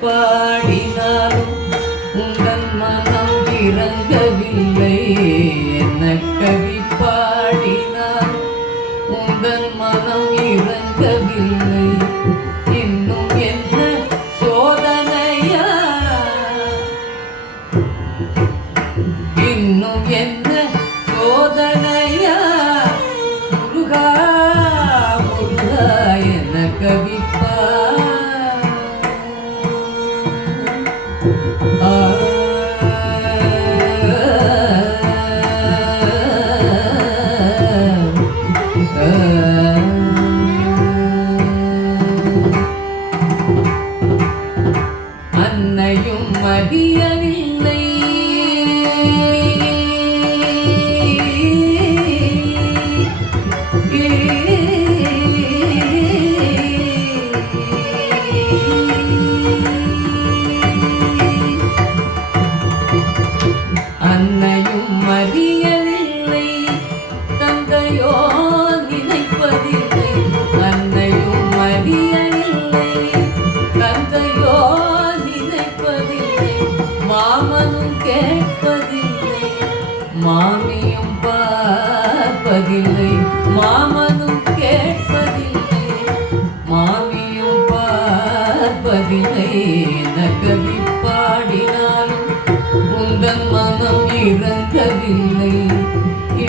பாடினாலும் உங்கள் மனம் இறங்கவில்லை. என்ன கவி பாடினாலும் உங்கள் மனம் இறங்கவில்லை. இன்னும் என்ன சோதனையா, இன்னும் என்ன சோதனையா, முருகா முருகா என்ன கவிப்பா. அன்னையும் மதியவில்லை, அன்னையும் மதியவில்லை, தந்தையோ நினைப்பதில்லை. அன்னையும் மதியவில்லை, தந்தையோ நினைப்பதில்லை. மாமனும் கேட்பதில்லை, மாமியும் பார்ப்பதில்லை. மாமனும் கேட்பதில்லை, மாமியும் பார்ப்பதில்லை. நகவி பாடினாலும் உங்கள் மனம் இறங்கவில்லை.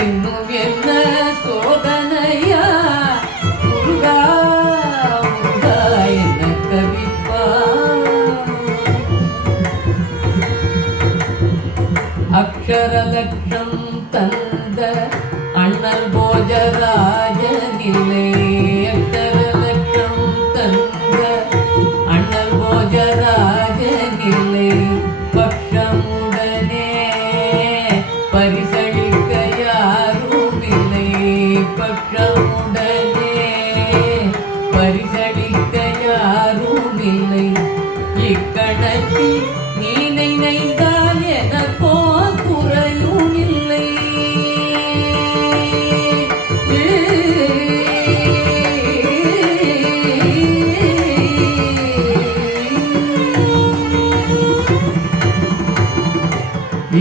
இன்னும் என்ன சோதனையா, முருகா முருகா என்ன கவிப்பா. அக்ஷரலட்சம் தந்த அண்ணல் போஜராஜனில்லை. அக்ஷரலட்சம் தந்த அண்ணல் போஜராஜனில்லை. பக்ஷமுடனே பரிசளிக்க யாருமில்லை. பக்ஷமுடனே பரிசளிக்க யாருமில்லை. இக்கணத்தில் நீ நினைத்தால் எனக்கோ குறையும் இல்லை.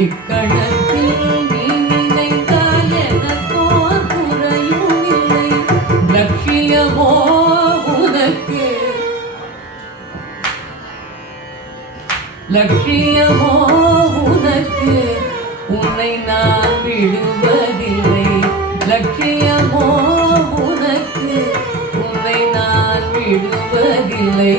இக்கணத்தில் நீ நினைத்தால் எனக்கோ குறையும் இல்லை. லட்சியமோ உனக்கு, லட்சியமோ உனக்கு, உன்னை நான் விடுவதில்லை. லட்சியமோ உனக்கு, உன்னை நான் விடுவதில்லை.